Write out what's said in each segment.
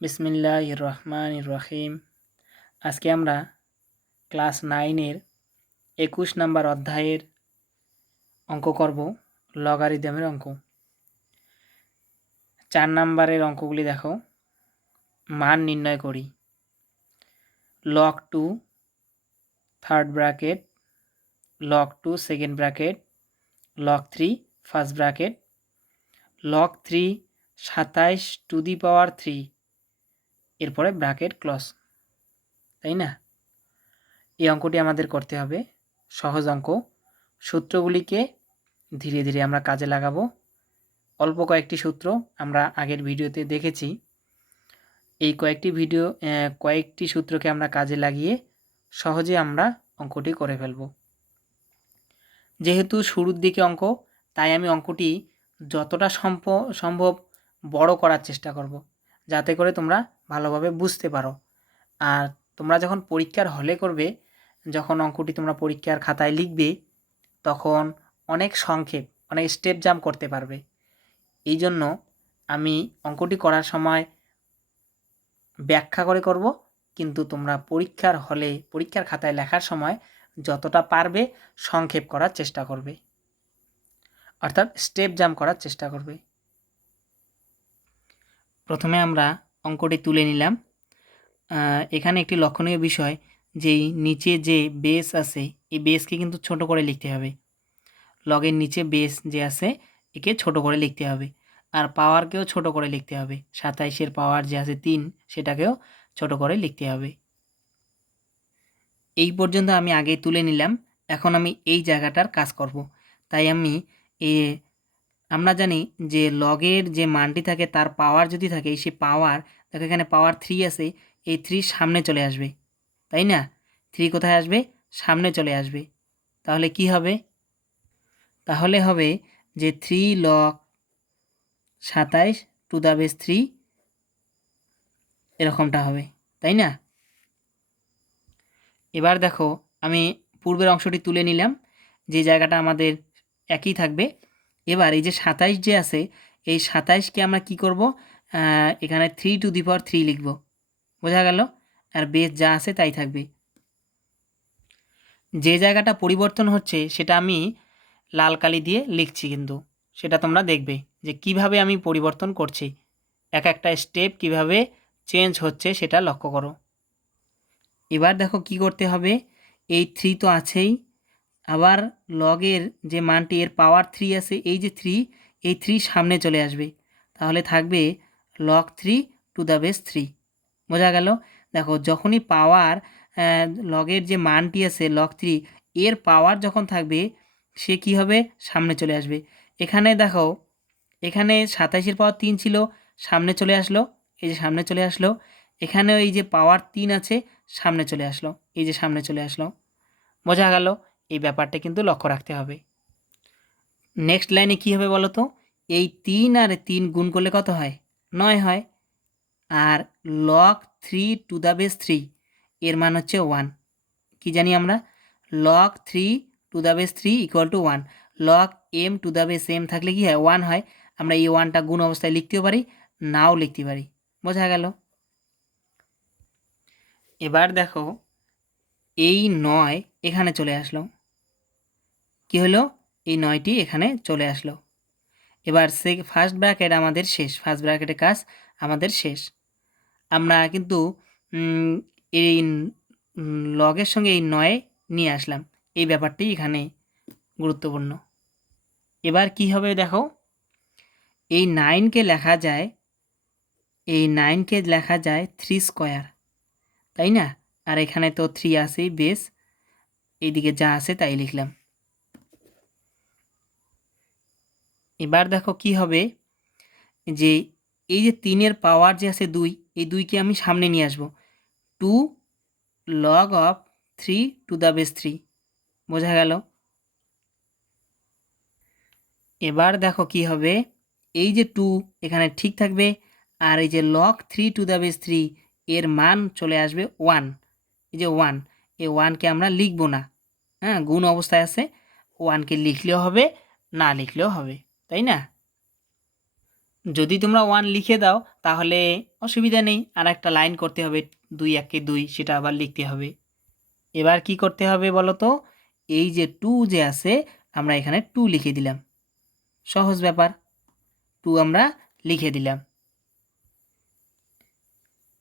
বিসমিল্লাহির রহমানির রহিম। আজকে আমরা ক্লাস 9-এর 21 নম্বর অধ্যায়ের অঙ্ক করব, লগারিদমের অঙ্ক। 4 নম্বরের অঙ্কগুলি দেখো। মান নির্ণয় করি। log 2 third bracket, log 2 second bracket, log 3 first bracket, log 3 27 to the power 3, এরপরে ব্র্যাকেট ক্লোজ। তাই না? এই অঙ্কটি আমাদের করতে হবে। সহজ অঙ্ক। সূত্রগুলিকে ধীরে ধীরে আমরা কাজে লাগাবো। অল্প কয়েকটি সূত্র আমরা আগের ভিডিওতে দেখেছি। এই কয়েকটি সূত্রকে আমরা কাজে লাগিয়ে সহজে আমরা অঙ্কটি করে ফেলব। যেহেতু শুরুর দিকে অঙ্ক, তাই আমি অঙ্কটি যতটা সম্ভব বড় করার চেষ্টা করব, যাতে করে তোমরা ভালোভাবে বুঝতে পারো। আর তোমরা যখন পরীক্ষার হলে করবে, যখন অঙ্কটি তোমরা পরীক্ষার খাতায় লিখবে, তখন অনেক সংক্ষেপ, অনেক স্টেপ জাম্প করতে পারবে। এই জন্য আমি অঙ্কটি করার সময় ব্যাখ্যা করে করব, কিন্তু তোমরা পরীক্ষার খাতায় লেখার সময় যতটা পারবে সংক্ষেপ করার চেষ্টা করবে, অর্থাৎ স্টেপ জাম্প করার চেষ্টা করবে। প্রথমে আমরা অঙ্কটি তুলে নিলাম। এখানে একটি লক্ষণীয় বিষয়, যে নিচে যে বেস আছে, এই বেসকে কিন্তু ছোট করে লিখতে হবে। লগের নিচে বেস যে আছে, একে ছোট করে লিখতে হবে। আর পাওয়ারকেও ছোট করে লিখতে হবে। 27-এর পাওয়ার যে আছে 3, সেটাকেও ছোট করে লিখতে হবে। এই পর্যন্ত আমি আগে তুলে নিলাম। এখন আমি এই জায়গাটার কাজ করব। তাই আমরা জানি যে লগের যে মানটি থাকে, তার পাওয়ার যদি থাকে, সেই পাওয়ার, দেখো এখানে পাওয়ার 3 আছে, এই 3 সামনে চলে আসবে। তাই না? 3 কোথায় আসবে? সামনে চলে আসবে। তাহলে কি হবে? তাহলে হবে যে 3 log 27 টু দ্য বেস 3, এরকমটা হবে। তাই না? এবার দেখো, আমি পূর্বের অংশটি তুলে নিলাম, যে জায়গাটা আমাদের একই থাকবে। এবার এই যে 27 যে আছে, এই 27কে আমরা কি করব? এখানে 3 টু দি পাওয়ার 3 লিখব। বোঝা গেল? আর বেস যা আছে তাই থাকবে। যে জায়গাটা পরিবর্তন হচ্ছে সেটা আমি লাল কালি দিয়ে লিখছি, কিন্তু সেটা তোমরা দেখবে যে কিভাবে আমি পরিবর্তন করছি, এক একটা স্টেপ কিভাবে চেঞ্জ হচ্ছে সেটা লক্ষ্য করো। এবার দেখো কি করতে হবে। এই 3 তো আছেই, আবার লগের যে মানটি, এর পাওয়ার 3 আছে, এই যে 3, এই 3 সামনে চলে আসবে। তাহলে থাকবে log 3 টু দ্য বেস 3। বোঝা গেল? দেখো, যখনই পাওয়ার, লগের যে মানটি আছে log 3, এর পাওয়ার যখন থাকবে, সে কি হবে? সামনে চলে আসবে। এখানে দেখো, এখানে 27-এর পাওয়ার 3 ছিল, সামনে চলে আসলো। এই যে সামনে চলে আসলো। এখানেও এই যে পাওয়ার 3 আছে, সামনে চলে আসলো। এই যে সামনে চলে আসলো। বোঝা গেল? এই ব্যাপারটা কিন্তু লক্ষ্য রাখতে হবে। নেক্সট লাইনে কি হবে বলো তো? এই 3 আর 3 গুণ করলে কত হয়? 9 হয়। আর log 3 টু দ্য বেস 3, এর মান হচ্ছে 1। কি জানি আমরা? log 3 two the base 3 equal to 1। log m two the base m থাকলে কি হয়? 1 হয়। আমরা এই 1টা গুণ অবস্থায় লিখতেও পারি, নাও লিখতে পারি। বোঝা গেল? এবার দেখো, এই 9 এখানে চলে আসলো। কি হলো? এই 9টি এখানে চলে আসলো। এবার ফার্স্ট ব্র্যাকেট আমাদের শেষ, ফার্স্ট ব্র্যাকেটের কাজ আমাদের শেষ। আমরা কিন্তু এই লগের সঙ্গে এই 9 নিয়ে আসলাম। এই ব্যাপারটি এখানে গুরুত্বপূর্ণ। এবার কি হবে দেখো, এই 9কে লেখা যায় 3 স্কোয়ার, তাই না? আর এখানে তো 3 আছেই বেস, এইদিকে যা আছে তাই লিখলাম। এবার দেখো কি হবে, যে এই যে 3-এর পাওয়ার যে আছে 2, এই 2কে আমি সামনে নিয়ে আসব। 2 log of 3 two the base 3। বোঝা গেল? এবার দেখো কি হবে, এই যে 2 এখানে ঠিক থাকবে, আর এই যে log 3 টু দ্য বেস 3, এর মান চলে আসবে 1। এই যে 1, এই 1কে আমরা লিখব না। হ্যাঁ, গুণ অবস্থায় আছে, 1কে লিখলেও হবে, না লিখলেও হবে। তাই না? যদি তোমরা 1 লিখে দাও, তাহলে অসুবিধা নেই, আর একটা লাইন করতে হবে, 2 একে 2, সেটা আবার লিখতে হবে। এবার কি করতে হবে বলো তো, এই যে 2 যে আছে আমরা এখানে 2 লিখে দিলাম, সহজ ব্যাপার। 2 আমরা লিখে দিলাম।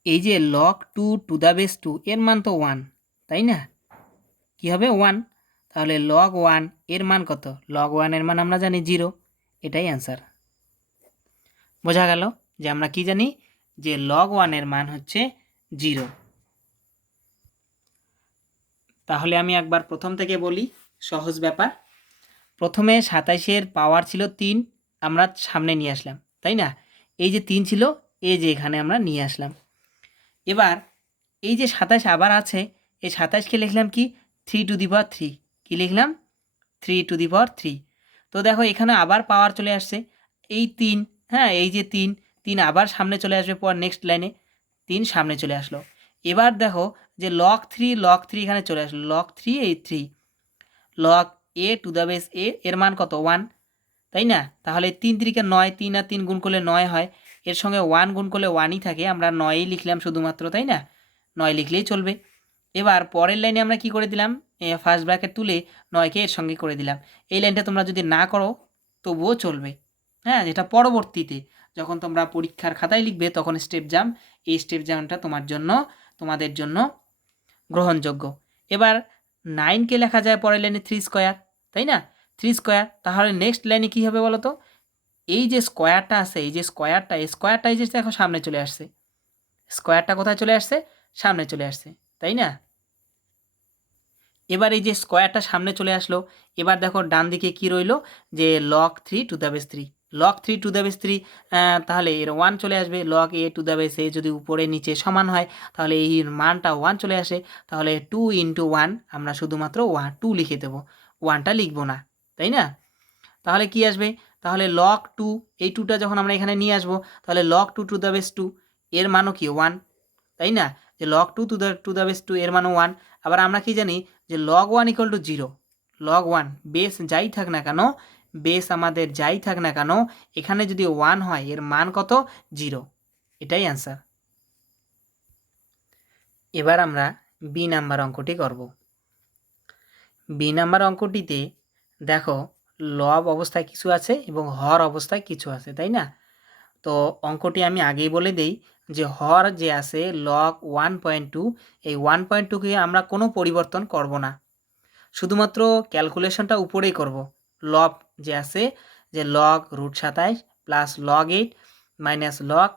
এই যে log 2 টু দ্য বেস 2 এর মান তো 1, তাই না? কি হবে 1, তাহলে log 1 এর মান কত? log 1 এর মান আমরা জানি 0, এটাই অ্যান্সার। বোঝা গেল যে আমরা কি জানি, যে log 1 এর মান হচ্ছে 0। তাহলে আমি একবার প্রথম থেকে বলি, সহজ ব্যাপার। প্রথমে 27-এর পাওয়ার ছিল 3, আমরা সামনে নিয়ে আসলাম, তাই না? এই যে 3 ছিল, এই যে এখানে আমরা নিয়ে আসলাম। এবার এই যে 27 আবার আছে, এই 27কে লিখলাম কি 3 টু দি পাওয়ার 3, কি লিখলাম 3 টু দি পাওয়ার 3। তো দেখো এখানে আবার পাওয়ার চলে আসছে, এই 3, হ্যাঁ এই যে 3, 3 আবার সামনে চলে আসবে পর নেক্সট লাইনে, 3 সামনে চলে আসলো। এবার দেখো যে log 3 এখানে চলে আসলো, log 3 এই 3, log a two the base a এর মান কত 1, তাই না? তাহলে 3 3 9, 3 আর 3 গুণ করলে 9 হয়, এর সঙ্গে 1 গুণ করলে 1ই থাকে, আমরা 9ই লিখলাম শুধুমাত্র, তাই না? 9 লিখলেই চলবে। এবার পরের লাইনে আমরা কি করে দিলাম, ফার্স্ট ব্র্যাকেট তুলে 9কে এর সঙ্গে করে দিলাম। এই লাইনটা তোমরা যদি না করো তবুও চলবে, হ্যাঁ, যেটা পরবর্তীতে যখন তোমরা পরীক্ষার খাতায় লিখবে তখন স্টেপ জাম্প, এই স্টেপ জাম্পটা তোমাদের জন্য গ্রহণযোগ্য। এবার 9কে লেখা যায় পরের লাইনে 3 স্কোয়ার, তাই না? 3 স্কোয়ার, তাহলে নেক্সট লাইনে কী হবে বলো তো, এই যে স্কোয়ারটা আছে, এই যে স্কোয়ারটা, এই স্কোয়ারটা এই যে দেখো সামনে চলে আসছে, স্কোয়ারটা কোথায় চলে আসছে, সামনে চলে আসছে, তাই না? এবার এই যে স্কোয়ারটা সামনে চলে আসলো, এবার দেখো ডান দিকে কি রইলো, যে log 3 two the base 3, log 3 two the base 3, তাহলে এর 1 চলে আসবে, log a two the base a যদি উপরে নিচে সমান হয় তাহলে এই মানটা 1 চলে আসে, তাহলে 2 ইন্টু 1 আমরা শুধুমাত্র 2 লিখে দেবো, 1টা লিখবো না, তাই না? তাহলে কি আসবে, তাহলে log 2, এই 2টা যখন আমরা এখানে নিয়ে আসবো তাহলে log 2 টু দ্য বেস 2 এর মানও কি 1, তাই না? যে log 2 টু দ্য বেস 2 এর মানও 1। আবার আমরা কি জানি যে log 1 equal to 0, log 1 base যাই থাক না কেন, বেস আমাদের যাই থাক না কেন, এখানে যদি 1 হয় এর মান কত 0, এটাই অ্যান্সার। এবার আমরা বি নাম্বার অঙ্কটি করব। বি নাম্বার অঙ্কটিতে দেখো লব অবস্থায় কিছু আছে এবং হর অবস্থায় কিছু আছে, তাই না? তো অঙ্কটি আমি আগেই বলে দেই যে হর যে আছে log 1.2, এই 1.2কে আমরা কোনো পরিবর্তন করব না, শুধুমাত্র ক্যালকুলেশনটা উপরেই করব। লব যে আছে যে log √27 plus log 8 minus log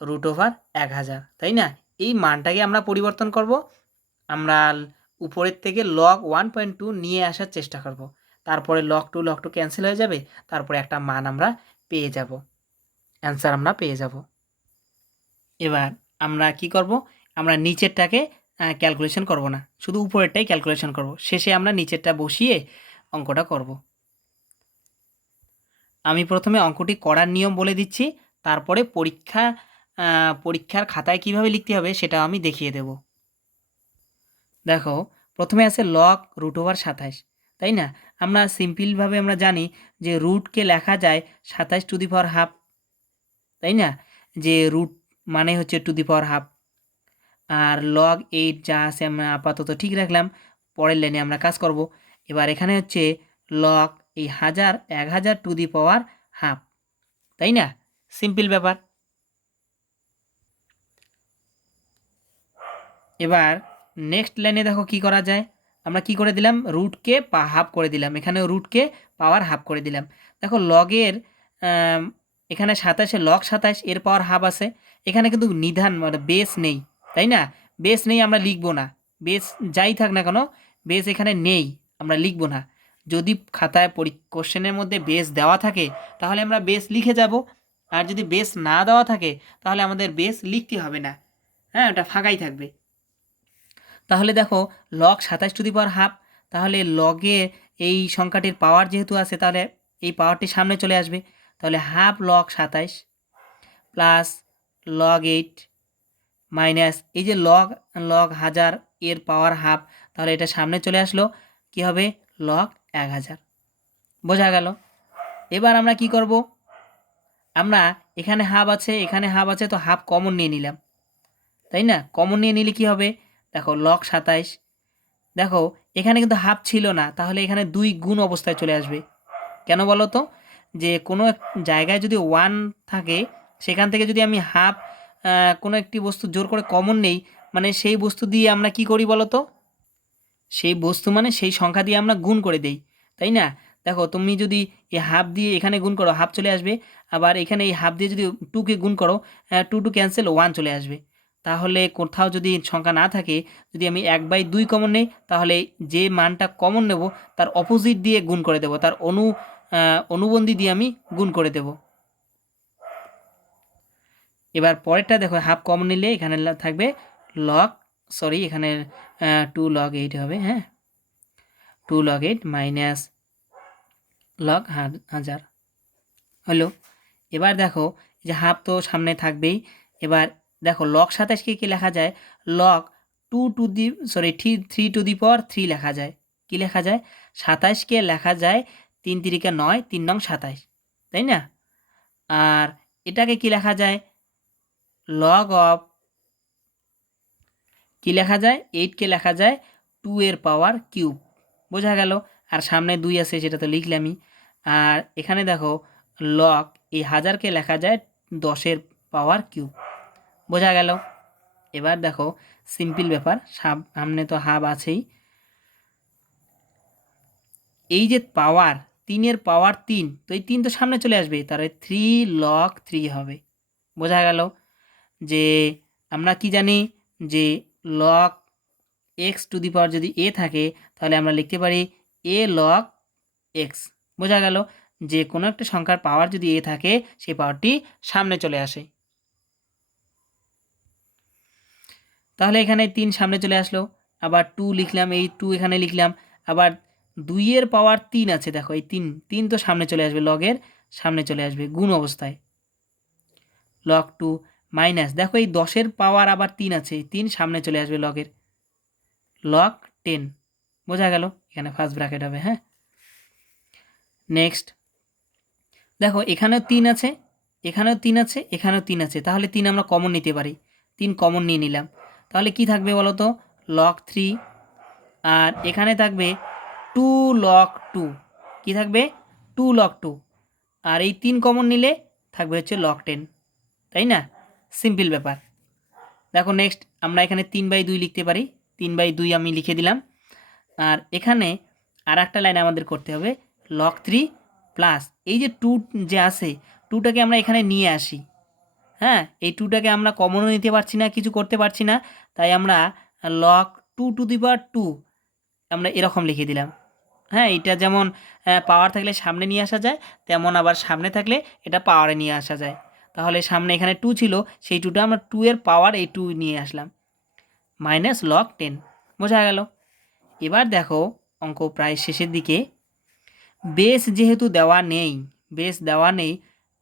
√1000, তাই না? এই মানটাকে আমরা পরিবর্তন করব, আমরা উপরের থেকে log 1.2 নিয়ে আসার চেষ্টা করব, তারপরে log 2 ক্যান্সেল হয়ে যাবে, তারপরে একটা মান আমরা পেয়ে যাব, অ্যান্সার আমরা পেয়ে যাব। এবার আমরা কি করব, আমরা নিচেরটাকে ক্যালকুলেশন করব না, শুধু উপরেরটাই ক্যালকুলেশন করব, শেষে আমরা নিচেরটা বসিয়ে অঙ্কটা করব। আমি প্রথমে অঙ্কটি করার নিয়ম বলে দিচ্ছি, তারপরে পরীক্ষার খাতায় কিভাবে লিখতে হবে সেটাও আমি দেখিয়ে দেব। দেখো প্রথমে আছে log √27, তাই না? আমরা সিম্পলভাবে আমরা জানি যে রুটকে লেখা যায় 27 টু দি পাওয়ার হাফ, তাই না? যে রুট মানে হচ্ছে টু দি পাওয়ার হাফ। আর log 8 যা আছে আমরা আপাতত ঠিক রাখলাম, পরের লাইনে আমরা কাজ করব। এবার এখানে হচ্ছে log এই 1000 টু দি পাওয়ার হাফ, তাই না? সিম্পল ব্যাপার। এবার নেক্সট লাইনে দেখো কি করা যায়, আমরা কি করে দিলাম, রুটকে হাফ করে দিলাম, এখানে রুটকে পাওয়ার হাফ করে দিলাম। দেখো লগের এখানে 27-এ log 27 এর পাওয়ার হাফ আছে, এখানে কিন্তু নিধান মানে বেস নেই, তাই না? বেস নেই, আমরা লিখব না, বেস যাই থাক না কেন বেস এখানে নেই, আমরা লিখব না। যদি খাতায় কোশ্চেনের মধ্যে বেস দেওয়া থাকে তাহলে আমরা বেস লিখে যাব, আর যদি বেস না দেওয়া থাকে তাহলে আমাদের বেস লিখতে হবে না, হ্যাঁ, ওটা ফাঁকাই থাকবে। তাহলে দেখো log 27 to the power half, তাহলে লগের এই সংখ্যাটির পাওয়ার যেহেতু আছে তাহলে এই পাওয়ারটি সামনে চলে আসবে, তাহলে half log 27 plus log 8 minus এই যে log 1000 এর পাওয়ার হাফ, তাহলে এটা সামনে চলে আসলো, কি হবে log 1000। বোঝা গেল? এবার আমরা কি করব, আমরা এখানে হাফ আছে, এখানে হাফ আছে, তো হাফ কমন নিয়ে নিলাম, তাই না? কমন নিয়ে নিলে কি হবে? দেখো লগ 27, দেখো এখানে কিন্তু হাফ ছিল না, তাহলে এখানে 2 গুণ অবস্থায় চলে আসবে। কেন বলো তো? যে কোনো এক জায়গায় যদি 1 থাকে, সেখান থেকে যদি আমি হাফ কোনো একটি বস্তু জোর করে কমন নেই, মানে সেই বস্তু দিয়ে আমরা কি করি বলো তো? সেই বস্তু মানে সেই সংখ্যা দিয়ে আমরা গুণ করে দেই, তাই না? দেখো তুমি যদি এই হাফ দিয়ে এখানে গুণ করো, হাফ চলে আসবে। আবার এখানে এই হাফ দিয়ে যদি 2 কে গুণ করো, 2 টু ক্যান্সেল, 1 চলে আসবে। তাহলে কোথাও যদি সংখ্যা না থাকে, যদি আমি 1/2 কমন নেই, তাহলে যে মানটা কমন নেব তার অপোজিট দিয়ে গুণ করে দেব, তার অনুবন্ধী দিয়ে আমি গুণ করে দেব। এবার পরেরটা দেখো, হাফ কমন নিলে এখানে থাকবে লগ, সরি এখানে 2 log 8 হবে, হ্যাঁ 2 log 8 মাইনাস লগ 1000 হলো। এবার দেখো যে হাফ তো সামনে থাকবেই। এবার দেখো লগ 27কে কি লেখা যায়? লগ 3 টু দি পাওয়ার 3 লেখা যায়। কি লেখা যায়? 27কে লেখা যায় 3 তিরিকে 9, 3 নং 27, তাই না? আর এটাকে কি লেখা যায়? লগ অফ, কি লেখা যায়? 8কে লেখা যায় 2 এর পাওয়ার কিউব। বোঝা গেল? আর সামনে 2 আছে, সেটা তো লিখলামই। আর এখানে দেখো লগ এই 1000কে লেখা যায় 10 এর পাওয়ার কিউব। বোঝা গেল? এবার দেখো সিম্পল ব্যাপার, সামনে তো হাফ আছেই। এই যে পাওয়ার 3 এর পাওয়ার 3, তো এই 3 তো সামনে চলে আসবে, তাহলে 3 log 3 হবে। বোঝা গেল? যে আমরা কি জানি যে log x টু দি পাওয়ার যদি a থাকে, তাহলে আমরা লিখতে পারি a log x। বোঝা গেল? যে কোনো একটা সংখ্যার পাওয়ার যদি a থাকে, সেই পাওয়ারটি সামনে চলে আসে। তাহলে এখানে 3 সামনে চলে আসলো, আবার 2 লিখলাম, এই 2 এখানে লিখলাম। আবার 2 এর পাওয়ার 3 আছে, দেখো এই 3 3 তো সামনে চলে আসবে, লগের সামনে চলে আসবে গুণ অবস্থায়। লগ 2 মাইনাস, দেখো এই 10 এর পাওয়ার আবার 3 আছে, 3 সামনে চলে আসবে লগের, লগ 10। বোঝা গেল? এখানে ফার্স্ট ব্র্যাকেট হবে, হ্যাঁ। নেক্সট দেখো এখানেও 3 আছে, এখানেও 3 আছে, এখানেও 3 আছে, তাহলে 3 আমরা কমন নিতে পারি। 3 কমন নিয়ে নিলাম, তাহলে কি থাকবে বলো তো? লগ 3। আর এখানে থাকবে 2 log 2। কি থাকবে? 2 log 2। আর এই 3 কমন নিলে থাকবে হচ্ছে log 10, তাই না? সিম্পল ব্যাপার। দেখো নেক্সট আমরা এখানে 3/2 লিখতে পারি, 3/2 আমি লিখে দিলাম। আর এখানে আর একটা লাইন আমাদের করতে হবে, log 3 প্লাস এই যে 2 যে আছে, 2টাকে আমরা এখানে নিয়ে আসি। হ্যাঁ, এই 2টাকে আমরা কমনও নিতে পারছি না, কিছু করতে পারছি না, তাই আমরা log 2 টু দি পাওয়ার 2 আমরা এরকম লিখে দিলাম। হ্যাঁ, এটা যেমন পাওয়ার থাকলে সামনে নিয়ে আসা যায়, তেমন আবার সামনে থাকলে এটা পাওয়ারে নিয়ে আসা যায়। তাহলে সামনে এখানে 2 ছিল, সেই 2টা আমরা 2 এর পাওয়ার এই 2 নিয়ে আসলাম, মাইনাস লগ 10। বোঝা গেল? এবার দেখো অঙ্ক প্রায় শেষের দিকে। বেস যেহেতু দেওয়া নেই, বেস দেওয়া নেই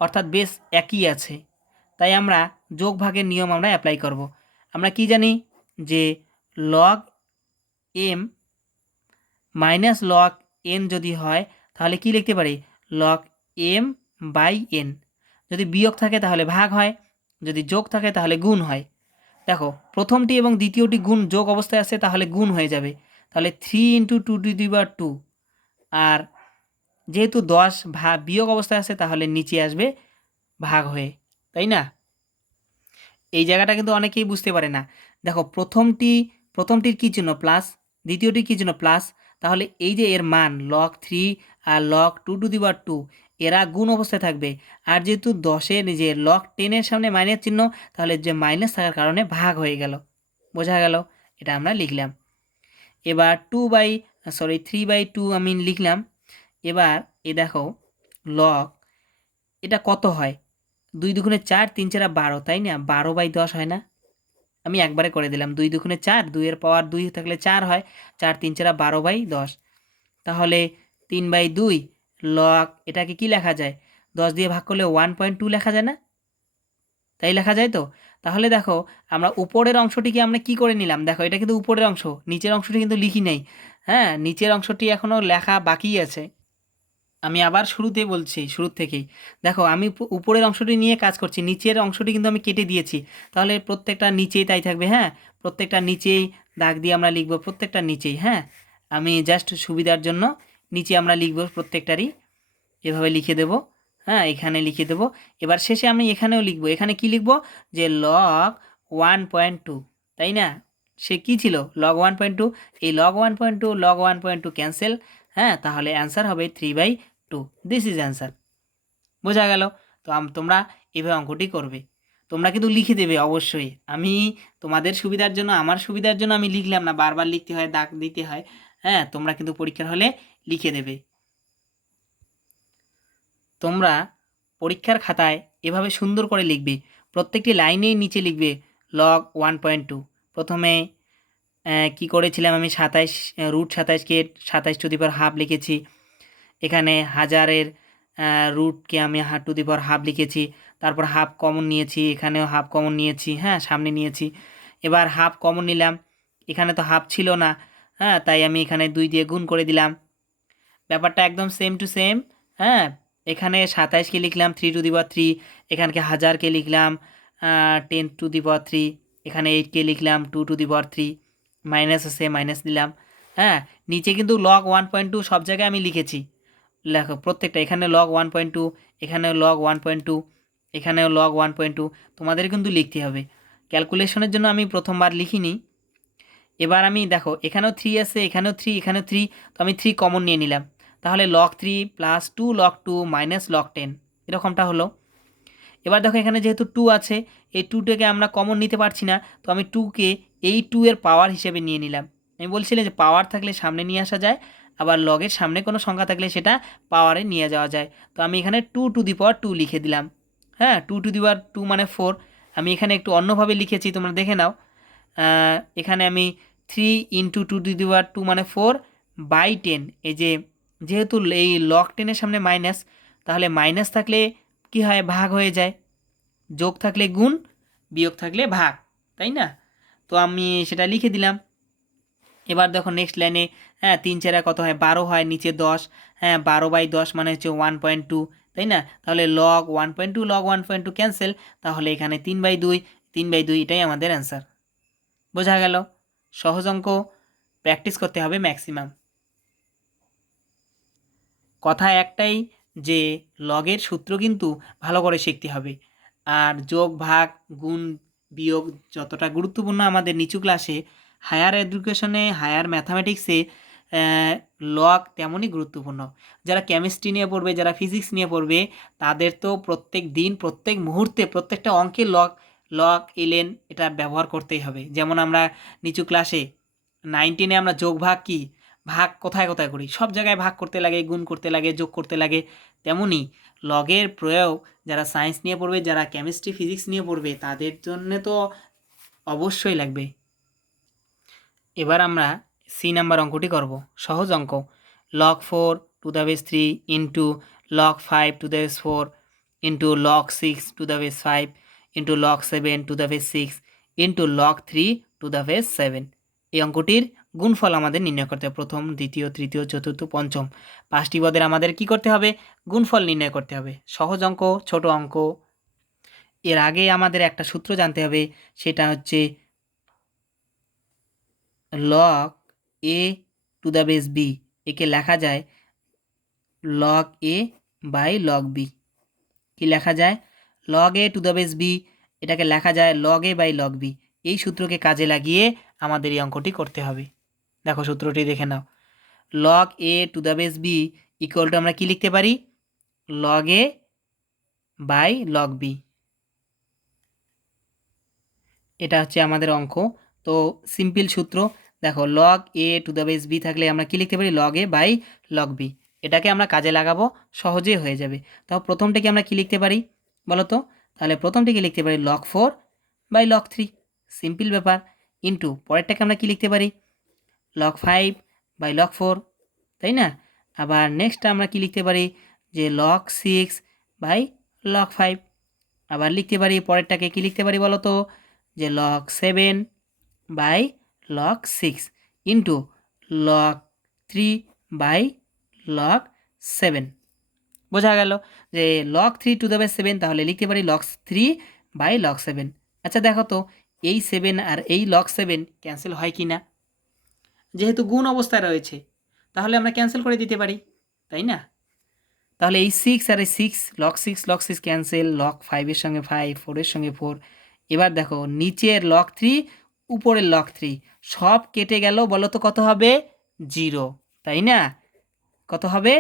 অর্থাৎ বেস একই আছে, তাই আমরা যোগ ভাগের নিয়ম আমরা অ্যাপ্লাই করব। আমরা কি জানি যে log M minus log N যদি হয়, তাহলে কি লিখতে পারি? Log M by N. যদি বিয়োগ থাকে তাহলে ভাগ হয়, যদি যোগ থাকে তাহলে গুণ হয়। দেখো প্রথমটি এবং দ্বিতীয়টি গুণ যোগ অবস্থায় আছে, তাহলে গুণ হয়ে যাবে। তাহলে 3 ইন্টু 2 টু দি পাওয়ার 2। আর যেহেতু 10 বিয়োগ অবস্থায় আছে, তাহলে নিচে আসবে ভাগ হয়ে, তাই না? এই জায়গাটা কিন্তু অনেকেই বুঝতে পারে না। দেখো প্রথমটির কী চিহ্ন? প্লাস, দ্বিতীয়টির কী চিহ্ন? প্লাস। তাহলে এই যে এর মান লগ 3 আর লগ 2 টু দি পাওয়ার 2, এরা গুণ অবস্থায় থাকবে। আর যেহেতু 10-এর যে লগ 10-এর সামনে মাইনাস চিহ্ন, তাহলে যে মাইনাস থাকার কারণে ভাগ হয়ে গেল। বোঝা গেল? এটা আমরা লিখলাম। এবার 3/2 আমি লিখলাম। এবার এ দেখো লগ, এটা কত হয়? 2 দুগুণে 4, 3 চারা 12, তাই না? 12/10 হয় না? আমি একবারে করে দিলাম, 2 দুগুণে 4, 2 এর পাওয়ার 2 থাকলে 4 হয়, 4 3 চারা 12/10। তাহলে 3/2 লগ, এটাকে কি লেখা যায়? 10 দিয়ে ভাগ করলে 1.2 লেখা যায় না? তাই লেখা যায় তো? তাহলে দেখো আমরা উপরের অংশটিকে আমরা কি করে নিলাম? দেখো এটা কিন্তু উপরের অংশ, নিচের অংশটি কিন্তু লিখি নাই। হ্যাঁ, নিচের অংশটি এখনও লেখা বাকি আছে। আমি আবার শুরুতে বলছি, শুরুর থেকেই দেখো আমি উপরের অংশটি নিয়ে কাজ করছি, নিচের অংশটি কিন্তু আমি কেটে দিয়েছি, তাহলে প্রত্যেকটা নিচেই তাই থাকবে। হ্যাঁ, প্রত্যেকটা নিচেই দাগ দিয়ে আমরা লিখব, প্রত্যেকটা নিচেই। হ্যাঁ, আমি জাস্ট সুবিধার জন্য নিচে আমরা লিখব প্রত্যেকটারই, এভাবে লিখে দেব। হ্যাঁ, এখানে লিখে দেব। এবার শেষে আমি এখানেও লিখব, এখানে কি লিখব, যে লগ 1.2, তাই না? সে কি ছিল, লগ 1.2, এই লগ 1.2 লগ 1.2 ক্যান্সেল। হ্যাঁ, তাহলে অ্যান্সার হবে 3/2। This is answer. বোঝা গেল? তো তোমরা এভাবে অঙ্কটি করবে, তোমরা কিন্তু লিখে দেবে অবশ্যই। আমি তোমাদের সুবিধার জন্য, আমার সুবিধার জন্য আমি লিখলাম না, বারবার লিখতে হয়, দাগ দিতে হয়। হ্যাঁ, তোমরা কিন্তু পরীক্ষার হলে লিখে দেবে। তোমরা পরীক্ষার খাতায় এভাবে সুন্দর করে লিখবে, প্রত্যেকটি লাইনেই নিচে লিখবে লগ 1.2। প্রথমে কি করেছিলাম আমি, 27 √27কে 27 টু দি পাওয়ার হাফ লিখেছি। এখানে হাজারের রুটকে আমি টু দি পাওয়ার হাফ লিখেছি, তারপর হাফ কমন নিয়েছি, এখানেও হাফ কমন নিয়েছি। হ্যাঁ, সামনে নিয়েছি, এবার হাফ কমন নিলাম, এখানে তো হাফ ছিল না। হ্যাঁ, তাই আমি এখানে 2 দিয়ে গুণ করে দিলাম। ব্যাপারটা একদম সেম টু সেম। হ্যাঁ, এখানে 27কে লিখলাম 3 টু দি পাওয়ার 3, এখানকে হাজারকে লিখলাম 10 টু দি পাওয়ার 3, এখানে 8কে লিখলাম 2 টু দি পাওয়ার 3, মাইনাস আছে মাইনাস দিলাম। হ্যাঁ, নিচে কিন্তু লগ 1.2 সব জায়গায় আমি লিখেছি। লেখো প্রত্যেকটা, এখানে লগ 1.2, এখানেও লগ 1.2, এখানেও লগ 1.2, তোমাদের কিন্তু লিখতে হবে। ক্যালকুলেশনের জন্য আমি প্রথমবার লিখিনি। এবার আমি দেখো এখানেও 3 আছে, এখানেও 3, এখানেও 3, তো আমি 3 কমন নিয়ে নিলাম, তাহলে log 3 plus 2 log 2 minus log 10, এরকমটা হলো। এবার দেখো এখানে যেহেতু 2 আছে, এই 2টাকে আমরা কমন নিতে পারছি না, তো আমি 2কে এই 2 এর পাওয়ার হিসেবে নিয়ে নিলাম। আমি বলছিলাম যে পাওয়ার থাকলে সামনে নিয়ে আসা যায়, আবার লগের সামনে কোনো সংখ্যা থাকলে সেটা পাওয়ারে নিয়ে যাওয়া যায়। তো আমি এখানে 2 টু দি পাওয়ার 2 লিখে দিলাম। হ্যাঁ, 2 টু দি পাওয়ার 2 মানে 4। আমি এখানে একটু অন্যভাবে লিখেছি, তোমরা দেখে নাও। এখানে আমি 3 × 2 টু দি পাওয়ার 2 মানে 4/10। এই যে যেহেতু এই লগ 10-এর সামনে মাইনাস, তাহলে মাইনাস থাকলে কি হয়, ভাগ হয়ে যায়, যোগ থাকলে গুণ, বিয়োগ থাকলে ভাগ, তাই না? তো আমি সেটা লিখে দিলাম। এবার দেখো নেক্সট লাইনে, হ্যাঁ 3 × 4 কত হয়, 12 হয়, নিচে 10। হ্যাঁ, 12/10 মানে হচ্ছে 1.2, তাই না? তাহলে লগ 1.2 লগ 1.2 ক্যান্সেল, তাহলে এখানে 3/2, 3/2 এটাই আমাদের অ্যান্সার। বোঝা গেল? সহজ অঙ্ক প্র্যাকটিস করতে হবে ম্যাক্সিমাম। কথা একটাই, যে লগের সূত্র কিন্তু ভালো করে শিখতে হবে। আর যোগ ভাগ গুণ বিয়োগ যতটা গুরুত্বপূর্ণ আমাদের নিচু ক্লাসে, হায়ার এডুকেশনে, হায়ার ম্যাথামেটিক্সে লগ তেমনই গুরুত্বপূর্ণ। যারা কেমিস্ট্রি নিয়ে পড়বে, যারা ফিজিক্স নিয়ে পড়বে, তাদের তো প্রত্যেক দিন, প্রত্যেক মুহূর্তে, প্রত্যেকটা অঙ্কে লগ লগ এলএন এটা ব্যবহার করতেই হবে। যেমন আমরা নিচু ক্লাসে 9-10-এ আমরা যোগ ভাগ কি, ভাগ কোথায় কোথায় করি, সব জায়গায় ভাগ করতে লাগে, গুণ করতে লাগে, যোগ করতে লাগে। তেমনি লগের প্রয়োগ যারা সায়েন্স নিয়ে পড়বে, যারা কেমিস্ট্রি ফিজিক্স নিয়ে পড়বে, তাদের জন্য তো অবশ্যই লাগবে। এবার আমরা সি নাম্বার অঙ্কটি করব, সহজ অঙ্ক। Log 4 two the base 3 into log 5 two the base 4 into log 6 two the base 5 into log 7 two the base 6 into log 3 two the base 7। এই অঙ্কটির গুণফল আমাদের নির্ণয় করতে হবে। প্রথম, দ্বিতীয়, তৃতীয়, চতুর্থ, পঞ্চম 5টি পদের আমাদের কি করতে হবে, গুণফল নির্ণয় করতে হবে। সহজ অঙ্ক, ছোট অঙ্ক। এর আগে আমাদের একটা সূত্র জানতে হবে, সেটা হচ্ছে log a to the base b, একে লেখা যায় লগ a/log b। কি লেখা যায়, log a to the base b, এটাকে লেখা যায় লগ a/log b। এই সূত্রকে কাজে লাগিয়ে আমাদের এই অঙ্কটি করতে হবে। দেখো সূত্রটি দেখে নাও, log a to the base b equal to আমরা কি লিখতে পারি, লগ a/log b। এটা হচ্ছে আমাদের অঙ্ক। তো সিম্পল সূত্র, দেখো log a to the base b থাকলে আমরা কি লিখতে পারি, লগ a/log b। এটাকে আমরা কাজে লাগাবো, সহজেই হয়ে যাবে। তো প্রথমটাকে আমরা কি লিখতে পারি বলো তো, তাহলে প্রথমটাকে লিখতে পারি লগ 4/log 3, সিম্পল ব্যাপার। ইন্টু পরেরটাকে আমরা কি লিখতে পারি, লগ 5/log 4, তাই না? আবার নেক্সট আমরা কি লিখতে পারি, যে লগ 6/log 5। আবার লিখতে পারি পরেরটাকে কি লিখতে পারি বলো তো, যে log 7/log 6 into log 3/log 7। বোঝা গেল যে লগ 3^7, তাহলে লিখতে পারি লগ 3/log 7। আচ্ছা দেখো তো এই 7 আর এই log 7 ক্যান্সেল হয় কি না? যেহেতু গুণ অবস্থায় রয়েছে তাহলে আমরা ক্যান্সেল করে দিতে পারি, তাই না? তাহলে এই 6 আর এই 6, log 6 ক্যান্সেল, log 5-এর সঙ্গে 5, 4-এর সঙ্গে 4। এবার দেখো নিচের log 3, উপরের log 3 সব কেটে গেল, বলো তো কত হবে? 0, তাই না? কত হবে?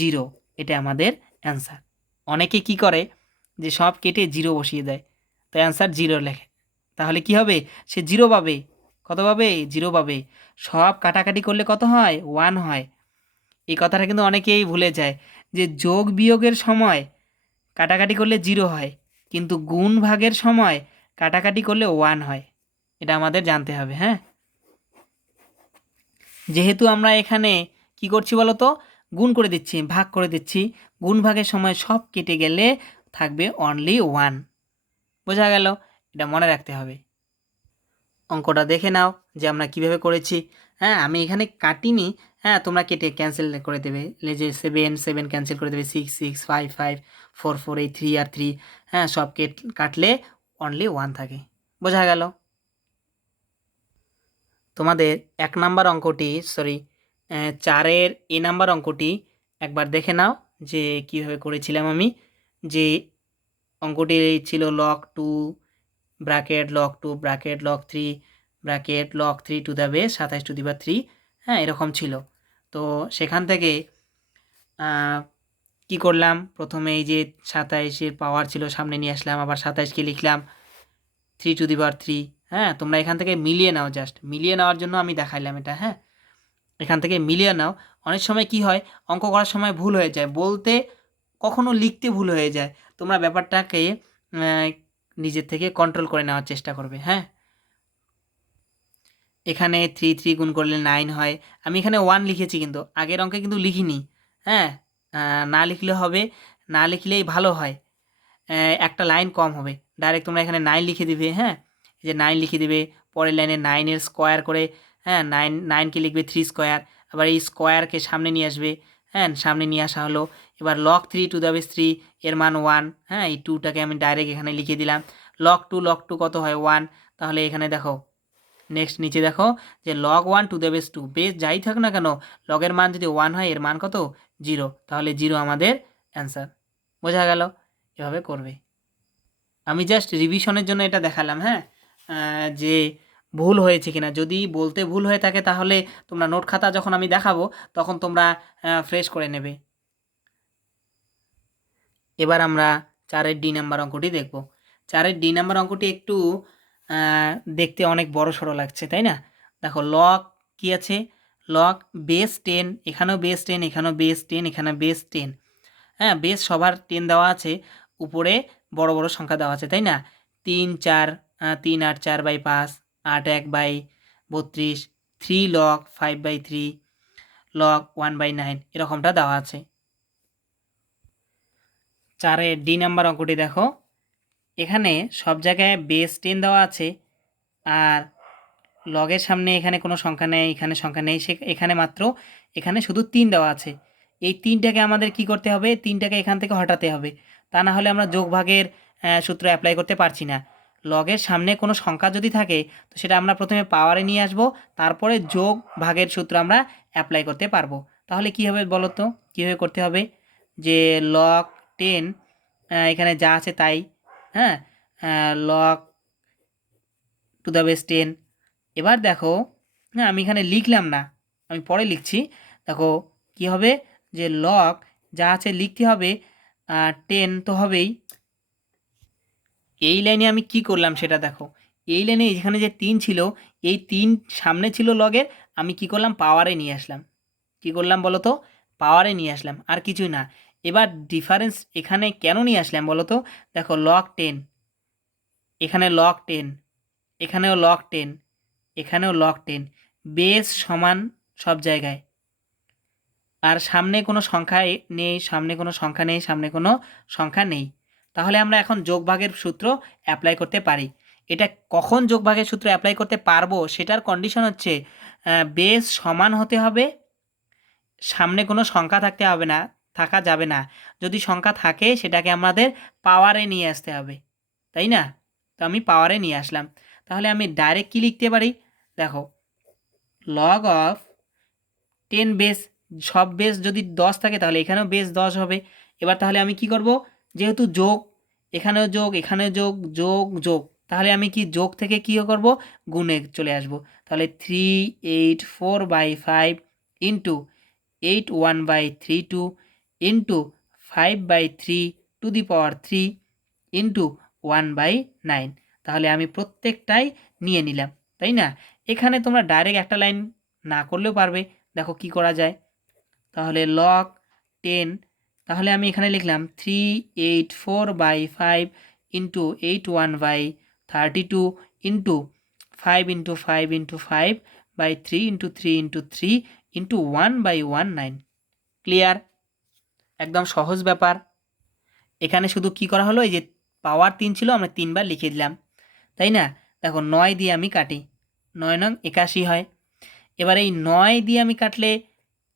0। এটা আমাদের অ্যান্সার। অনেকে কি করে যে সব কেটে 0 বসিয়ে দেয়, তো অ্যান্সার 0 লেখে। তাহলে কি হবে? সে 0 পাবে। কত পাবে? 0 পাবে। সব কাটাকাটি করলে কত হয়? 1 হয়। এই কথাটা কিন্তু অনেকেই ভুলে যায় যে যোগ বিয়োগের সময় কাটাকাটি করলে 0 হয়, কিন্তু গুণ ভাগের সময় কাটাকাটি করলে 1 হয়। এটা আমাদের জানতে হবে, হ্যাঁ? যেহেতু আমরা এখানে কি করছি বলো তো? গুণ করে দিচ্ছি, ভাগ করে দিচ্ছি। গুণ ভাগের সময় সব কেটে গেলে থাকবে অনলি 1। বোঝা গেল? এটা মনে রাখতে হবে। অঙ্কটা দেখে নাও যে আমরা কিভাবে করেছি। হ্যাঁ, আমি এখানে কাটিনি। হ্যাঁ, তোমরা কেটে ক্যান্সেল করে দেবে। যে 7 ক্যান্সেল করে দেবে, 6 6, 5 5, 4 4, এই 3 আর 3। হ্যাঁ, সব কাটলে অনলি 1 থাকে। বোঝা গেল? তোমাদের 1 নাম্বার অঙ্কটি, সরি 4-এর এ নাম্বার অঙ্কটি একবার দেখে নাও যে কীভাবে করেছিলাম আমি। যে অঙ্কটি ছিল log 2 bracket log 2 bracket log 3 bracket log 3 two the base 27^3। হ্যাঁ, এরকম ছিল। তো সেখান থেকে কি করলাম, প্রথমে এই যে 27-এর পাওয়ার ছিল সামনে নিয়ে আসলাম, আবার 27কে লিখলাম 3^3। হ্যাঁ, তোমরা এখান থেকে মিলিয়ে নাও, জাস্ট মিলিয়ে নেওয়ার জন্য আমি দেখাইলাম এটা। হ্যাঁ, এখান থেকে মিলিয়ে নাও। অনেক সময় কি হয়, অঙ্ক করার সময় ভুল হয়ে যায়, বলতে কখনো লিখতে ভুল হয়ে যায়। তোমরা ব্যাপারটাকে নিজের থেকে কন্ট্রোল করে নেওয়ার চেষ্টা করবে। হ্যাঁ, এখানে 3 গুণ করলে 9 হয়। আমি এখানে 1 লিখেছি, কিন্তু আগের অঙ্কে কিন্তু লিখিনি। হ্যাঁ, না লিখলে হবে, না লিখলেই ভালো হয়। একটা লাইন কম হবে। ডাইরেক্ট তোমরা এখানে 9 লিখে দিবে। হ্যাঁ, এই যে 9 লিখে দিবে, পরের লাইনে 9-এর স্কোয়ার করে, হ্যাঁ 9কে লিখবে 3 স্কোয়ার, আবার এই স্কোয়ারকে সামনে নিয়ে আসবে। হ্যাঁ, সামনে নিয়ে আসা হলো। এবার log 3 টু দ্য বেস 3 এর মান 1। হ্যাঁ, এই 2টাকে আমি ডাইরেক্ট এখানে লিখে দিলাম। log 2 কত হয়? 1। তাহলে এখানে দেখো, নেক্সট নিচে দেখো যে log 1 two the base 2, base যাই থাক না কেন, লগের মান যদি 1 হয়, এর মান কত? 0। তাহলে 0 আমাদের অ্যান্সার। বোঝা গেল? এভাবে করবে। আমি জাস্ট রিভিশনের জন্য এটা দেখালাম। হ্যাঁ, যে ভুল হয়েছে কিনা। যদি বলতে ভুল হয়ে থাকে তাহলে তোমরা নোট খাতা যখন আমি দেখাবো তখন তোমরা ফ্রেশ করে নেবে। এবার আমরা 4-এর ডি নাম্বার অঙ্কটি দেখব। 4-এর ডি নাম্বার অঙ্কটি একটু দেখতে অনেক বড় সড়ো লাগছে, তাই না? দেখো লগ কি আছে? লগ বেস 10, এখানেও বেস 10, এখানেও বেস 10, এখানে বেস 10। হ্যাঁ, বেস সবার 10 দেওয়া আছে, উপরে বড় বড় সংখ্যা দেওয়া আছে, তাই না? 3 4, 3 8 4/5, 8 1/32, 3 log 5/3, log 1/9, এরকমটা দেওয়া আছে। 4-এর ডি নাম্বার অঙ্কটি দেখো, এখানে সব জায়গায় বেস 10 দেওয়া আছে, আর লগের সামনে এখানে কোনো সংখ্যা নেই, এখানে সংখ্যা নেই, এখানে মাত্র, এখানে শুধু 3 দেওয়া আছে। এই 3টাকে আমাদের কি করতে হবে? 3টাকে এখান থেকে হটাতে হবে, তা না হলে আমরা যোগ ভাগের সূত্র অ্যাপ্লাই করতে পারছি না। লগের সামনে কোনো সংখ্যা যদি থাকে তো সেটা আমরা প্রথমে পাওয়ারে নিয়ে আসব, তারপরে যোগ ভাগের সূত্র আমরা অ্যাপ্লাই করতে পারবো। তাহলে কি হবে বলো তো? কীভাবে করতে হবে? যে log 10 এখানে যা আছে তাই, হ্যাঁ, log টু দ্য বেস 10। এবার দেখো, হ্যাঁ আমি এখানে লিখলাম না, আমি পরে লিখছি। দেখো কি হবে, যে লগ যা আছে লিখতে হবে, 10 তো হবেই। এই লাইনে আমি কি করলাম সেটা দেখো, এই লাইনে এখানে যে 3 ছিল, এই 3 সামনে ছিল লগের, আমি কি করলাম? পাওয়ারে নিয়ে আসলাম। কি করলাম বলো তো? পাওয়ারে নিয়ে আসলাম, আর কিছুই না। এবার ডিফারেন্স এখানে কেন নিয়ে আসলাম বলো তো? দেখো log 10, এখানে log 10, এখানেও log 10, এখানেও log 10, বেস সমান সব জায়গায়, আর সামনে কোনো সংখ্যা নেই, সামনে কোনো সংখ্যা নেই, সামনে কোনো সংখ্যা নেই। তাহলে আমরা এখন যোগভাগের সূত্র অ্যাপ্লাই করতে পারি। এটা কখন যোগভাগের সূত্র অ্যাপ্লাই করতে পারবো সেটার কন্ডিশন হচ্ছে বেস সমান হতে হবে, সামনে কোনো সংখ্যা থাকতে হবে না, থাকা যাবে না। যদি সংখ্যা থাকে সেটাকে আমাদের পাওয়ারে নিয়ে আসতে হবে, তাই না? তো আমি পাওয়ারে নিয়ে আসলাম। তাহলে আমি ডাইরেক্ট কী লিখতে পারি? দেখো, লগ অফ 10 বেস, সব বেস যদি 10 থাকে তাহলে এখানেও বেস 10 হবে। এবার তাহলে আমি কি করব? যেহেতু যোগ, এখানেও যোগ, এখানেও যোগ, যোগ যোগ, তাহলে আমি কি যোগ থেকে কী করব? গুণে চলে আসব। তাহলে 384/5 into 81/32 into 5/3 two the power 3 into 1/9। তাহলে আমি প্রত্যেকটাই নিয়ে নিলাম, তাই না? এখানে তোমরা ডাইরেক্ট একটা লাইন না করলেও পারবে। দেখো কি করা যায়। তাহলে লগ 10, তাহলে আমি এখানে লিখলাম 384/5 into 81/32 into 5 into 5 into 5/3 into 3 into 3 into 1/19। Clear? একদম সহজ ব্যাপার। এখানে শুধু কি করা হলো, এই যে পাওয়ার 3 ছিল, আমরা 3 বার লিখে দিলাম, তাই না? দেখো 9 দিয়ে আমি কাটি, 9 নং 81 হয়। এবার এই 9 দিয়ে আমি কাটলে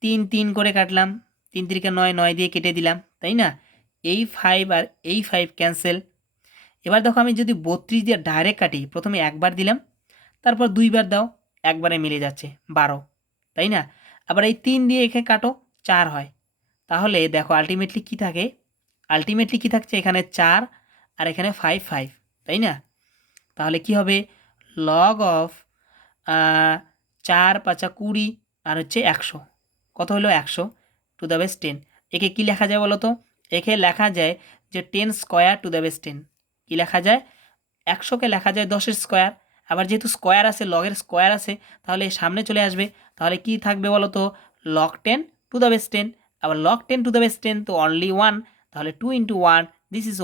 3 3 করে কাটলাম, 3 3 9, 9 দিয়ে কেটে দিলাম, তাই না? এই 5 আর এই 5 ক্যান্সেল। এবার দেখো আমি যদি 32 দিয়ে ডাইরেক্ট কাটি, প্রথমে একবার দিলাম, তারপর 2 বার দাও, একবারে মিলে যাচ্ছে 12, তাই না? আবার এই 3 দিয়ে এখানে কাটো, 4 হয়। তাহলে দেখো আলটিমেটলি কি থাকে? আলটিমেটলি কি থাকছে? এখানে 4 আর এখানে 5 5, তাই না? তাহলে কি হবে? লগ অফ 4 5 20 আর হচ্ছে 100, কত হলো? 100 টু দ্য বেস 10। একে কি লেখা যায় বলো তো? একে লেখা যায় যে 10 স্কোয়ার টু দ্য বেস 10। কী লেখা যায়? 100কে লেখা যায় 10-এর স্কোয়ার। আবার যেহেতু স্কোয়ার আছে, লগের স্কোয়ার আছে, তাহলে সামনে চলে আসবে। তাহলে কি থাকবে বলো তো? Log 10 two the base 10। আবার লগ 10 টু দ্য বেস 10 তো অনলি 1, তাহলে 2 ইন্টু 1, দিস ইজ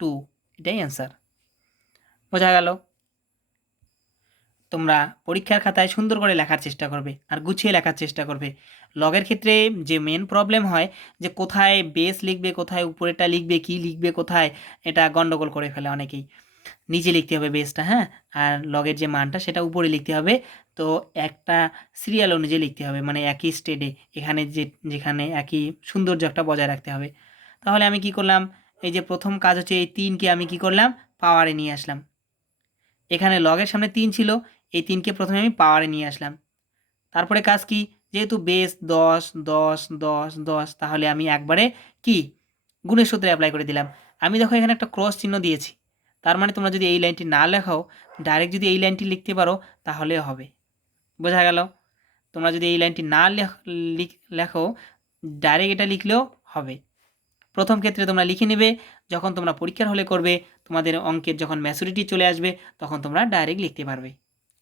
2। এটাই অ্যান্সার। বোঝা গেল? তোমরা পরীক্ষার খাতায় সুন্দর করে লেখার চেষ্টা করবে আর গুছিয়ে লেখার চেষ্টা করবে। লগের ক্ষেত্রে যে মেন প্রবলেম হয় যে কোথায় বেস লিখবে, কোথায় উপরেটা লিখবে, কি লিখবে কোথায়, এটা গন্ডগোল করে ফেলে অনেকেই। নিচে লিখতে হবে বেসটা, হ্যাঁ, আর লগের যে মানটা সেটা উপরে লিখতে হবে। তো একটা সিরিয়াল অনুযায়ী লিখতে হবে, মানে একই স্টেডে, এখানে যেখানে একই সৌন্দর্য একটা বজায় রাখতে হবে। তাহলে আমি কি করলাম? এই যে প্রথম কাজ হচ্ছে এই 3কে আমি কি করলাম? পাওয়ারে নিয়ে আসলাম। এখানে লগের সামনে 3 ছিল, এই 3কে প্রথমে আমি পাওয়ারে নিয়ে আসলাম। তারপরে কাজ কি? যেহেতু বেস 10 10 10 10, তাহলে আমি একবারে কি গুণের সূত্রে অ্যাপ্লাই করে দিলাম। আমি দেখো এখানে একটা ক্রস চিহ্ন দিয়েছি, তার মানে তোমরা যদি এই লাইনটি না লেখাও, ডাইরেক্ট যদি এই লাইনটি লিখতে পারো তাহলে হবে। বোঝা গেল? তোমরা যদি এই লাইনটি না লেখো, ডাইরেক্ট এটা লিখলেও হবে। প্রথম ক্ষেত্রে তোমরা লিখে নেবে, যখন তোমরা পরীক্ষার হলে করবে, তোমাদের অঙ্কের যখন ম্যাচুরিটি চলে আসবে, তখন তোমরা ডাইরেক্ট লিখতে পারবে।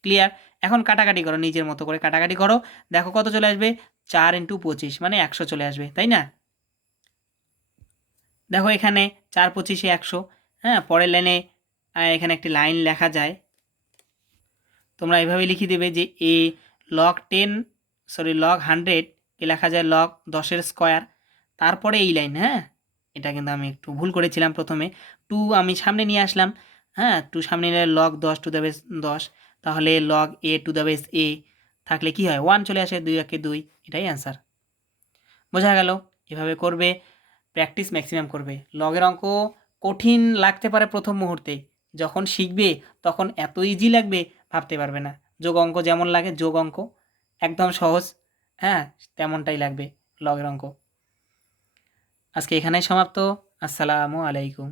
ক্লিয়ার? এখন কাটাকাটি করো, নিজের মতো করে কাটাকাটি করো। দেখো কত চলে আসবে? 4 ইন্টু 25 মানে 100 চলে আসবে, তাই না? দেখো এখানে 4 25 100। হ্যাঁ, পরের লাইনে এখানে একটি লাইন লেখা যায়, তোমরা এভাবে লিখে দেবে যে লগ 100কে লেখা যায় লগ 10-এর স্কোয়ার। তারপরে এই লাইন, হ্যাঁ, এটা কিন্তু আমি একটু ভুল করেছিলাম, প্রথমে 2 আমি সামনে নিয়ে আসলাম, হ্যাঁ, 2 সামনে নিলে লগ 10 টু দ্য বেস 10, তাহলে log a to the base a থাকলে কি হয়? 1 চলে আসে, 2 একে 2, এটাই অ্যান্সার। বোঝা গেল? এভাবে করবে, প্র্যাকটিস ম্যাক্সিমাম করবে। লগের অঙ্ক কঠিন লাগতে পারে প্রথম মুহূর্তে, যখন শিখবে তখন এত ইজি লাগবে ভাবতে পারবে না। যোগ অঙ্ক যেমন লাগে, যোগ অঙ্ক একদম সহজ, হ্যাঁ, তেমনটাই লাগবে লগের অঙ্ক। আজকে এখানেই সমাপ্ত। আসসালামু আলাইকুম।